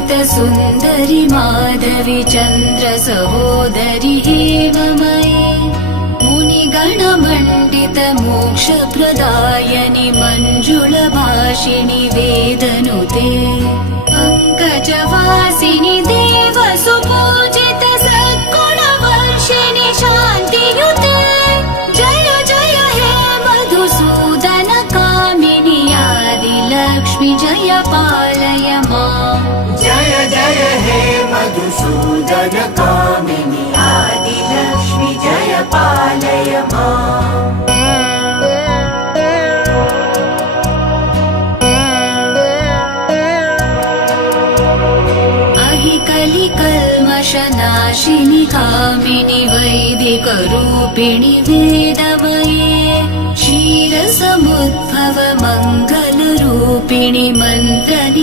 सुन्दरि माधवी चन्द्र सहोदरि हेममयी मुनिगणमण्डित मोक्षप्रदायनि मञ्जुलभाषिणि वेदनुते पङ्कजवासिनि देवसुपूजित सद्गुणवर्षिणि शान्तियुते जय जय हे मधुसूदन कामिनि आदिलक्ष्मि जय पालय माम् जय जय हे मधुसूदन कामिनि आदिलक्ष्मि जय पालय माम् कलिकल्मषनाशिनि कामिनि वैदिकरूपिणि वेदमये क्षीरसमुद्भव मङ्गलरूपिणि मन्त्रनि